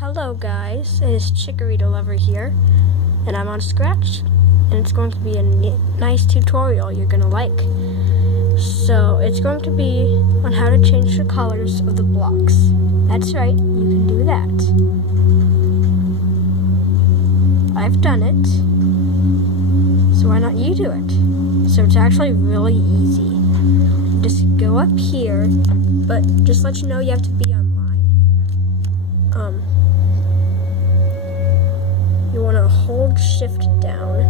Hello guys, it's Chikorita Lover here, and I'm on Scratch, and it's going to be a nice tutorial you're going to like. So, it's going to be on how to change the colors of the blocks. That's right, you can do that. I've done it, so why not you do it? So it's actually really easy. Just go up here, but just let you know you have to be online. You want to hold shift down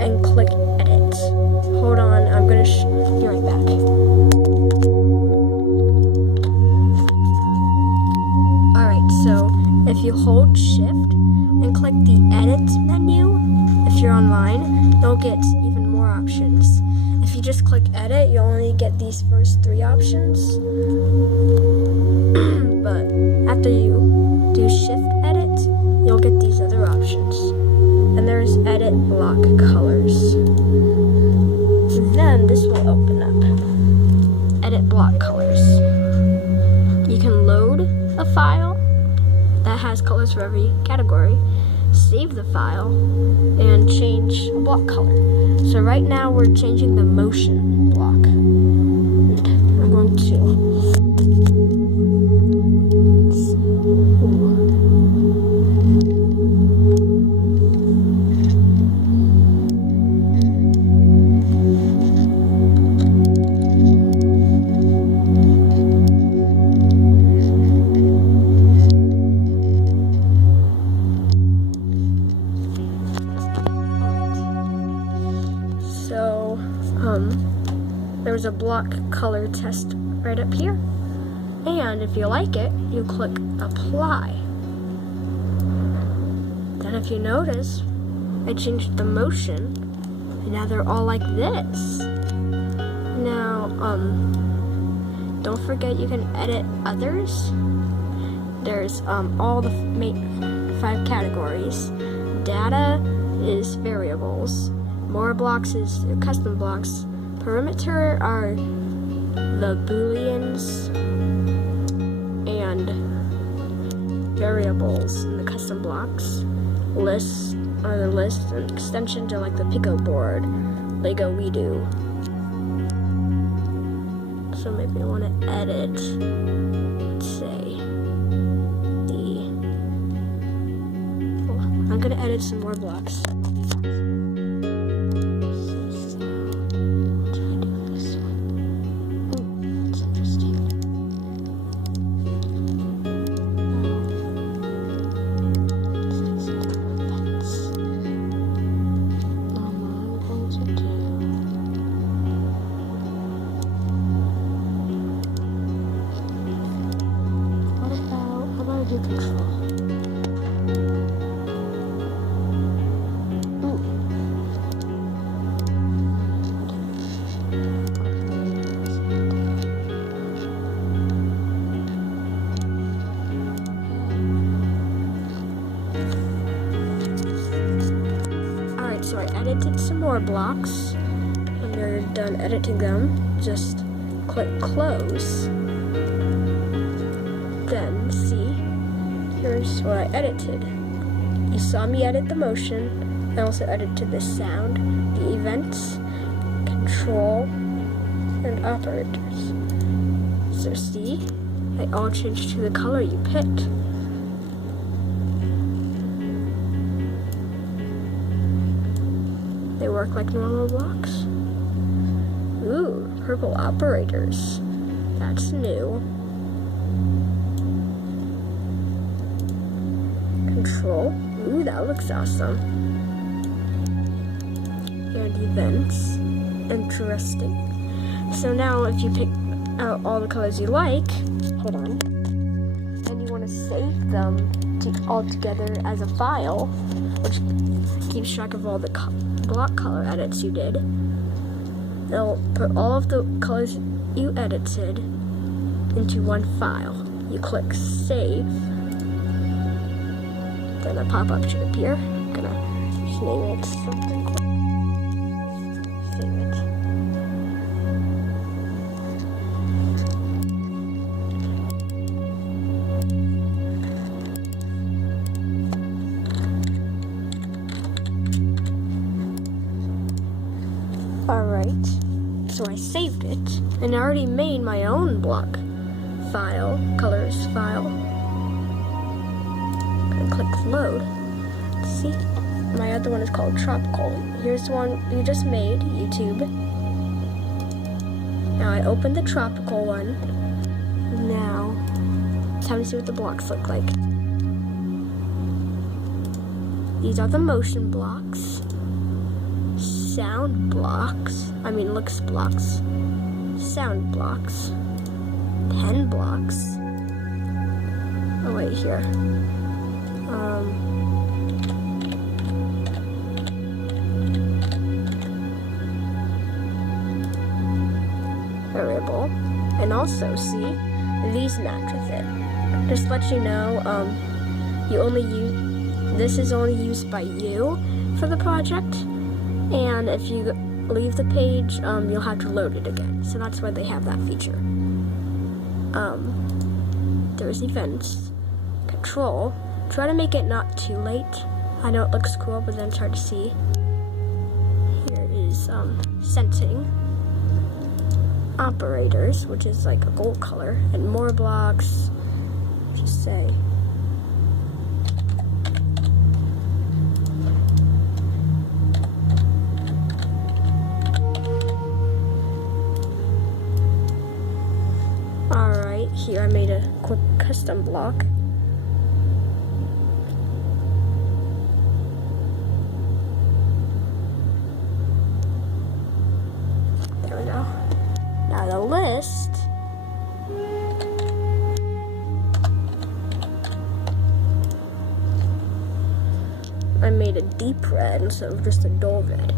and click edit. Hold on, I'm going to be right back. Alright, so if you hold shift and click the edit menu, if you're online, you'll get even more options. If you just click edit, you only get these first three options. But after you do shift edit, you'll get these other options. And there's edit block colors. Then this will open up. Edit block colors. You can load a file that has colors for every category, save the file, and change a block color. So right now we're changing the motion block. And I'm going to there's a block color test right up here, and if you like it, you click apply. Then if you notice, I changed the motion, and now they're all like this. Now, don't forget you can edit others. There's all the main 5 categories. Data is variables. More blocks is custom blocks. Perimeter are the booleans and variables in the custom blocks. Lists are the lists, and extensions are like the Pico board, Lego WeDo. So maybe I want to edit, say, I'm going to edit some more blocks. Control. Alright, so I edited some more blocks. When you're done editing them, just click close. Then see, here's what I edited. You saw me edit the motion. I also edited the sound, the events, control, and operators. So see, they all changed to the color you picked. They work like normal blocks. Ooh, purple operators. That's new. Control. Ooh, that looks awesome. And events. Interesting. So now if you pick out all the colors you like, hold on, and you want to save them all together as a file, which keeps track of all the block color edits you did, it'll put all of the colors you edited into one file. You click save. Then a pop-up should appear. I'm gonna just name it something quick. Save it. Alright, so I saved it, and I already made my own block file, colors file. And click load. See, my other one is called Tropical. Here's the one you just made, YouTube. Now I open the Tropical one. Now, time to see what the blocks look like. These are the motion blocks, sound blocks, looks blocks, sound blocks, pen blocks. Oh wait, here. Variable, and also see these match with it. Just let you know, this is only used by you for the project, and if you leave the page, you'll have to load it again. So that's why they have that feature. There's events, control. Try to make it not too late. I know it looks cool, but then it's hard to see. Here is sensing, operators, which is like a gold color, and more blocks. Just say. Alright, here I made a quick custom block. There we go. Now the list. I made a deep red instead of just a dull red.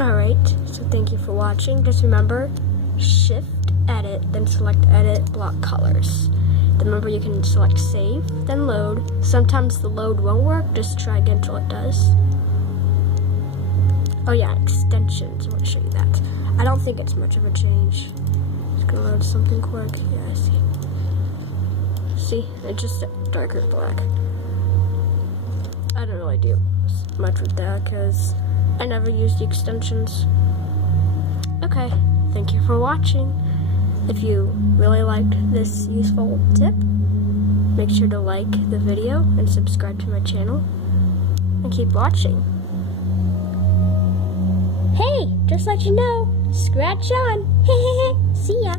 Alright, so thank you for watching. Just remember, Shift, Edit, then select Edit, Block Colors. Then remember you can select Save, then Load. Sometimes the load won't work, just try again until it does. Oh yeah, extensions, I want to show you that. I don't think it's much of a change. Just gonna load something quick. Yeah, I see. See, it's just darker black. I don't really do much with that because I never use the extensions. Okay, thank you for watching. If you really liked this useful tip, make sure to like the video and subscribe to my channel and keep watching. Hey, just let you know, scratch on. See ya.